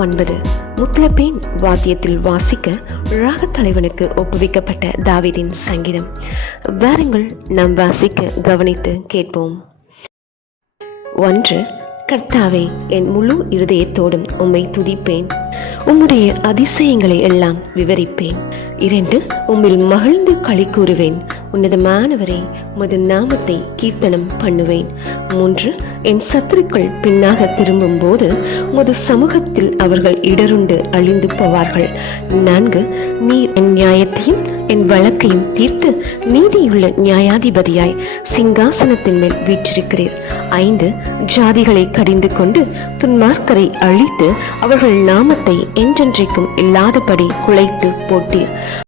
9. முத்லபேன் வாத்தியத்தில் வாசிக்க ராகத் தலைவனுக்கு ஒப்புவிக்கப்பட்ட தாவீதின் சங்கீதம். வாருங்கள் நாம் வாசிக்க கவனித்து கேட்போம். 1. கர்த்தாவே, என் முழு இருதயத்தோடும் உம்மை துதிப்பேன், உம்முடைய அதிசயங்களை எல்லாம் விவரிப்பேன். 2. உம்மில் மகிழ்ந்து களி கூறுவேன், உன்னதமானவரே, உமது நாமத்தை கீர்த்தனம் பண்ணுவேன். 3. என் சத்துருக்கள் பின்னாக திரும்பும் போது உமது சமூகத்தில் அவர்கள் இடருண்டு அழிந்து போவார்கள். 4. நீர் என் நியாயத்தையும் என் வழக்கையும் தீர்த்து நீதியுள்ள நியாயாதிபதியாய் சிங்காசனத்தின் மேல் வீற்றிருக்கிறீர். 5. ஜாதிகளை கடிந்து கொண்டு துன்மார்க்கரை அழித்து அவர்கள் நாமத்தை என்றென்றைக்கும் இல்லாதபடி குலைத்து போட்டீர்.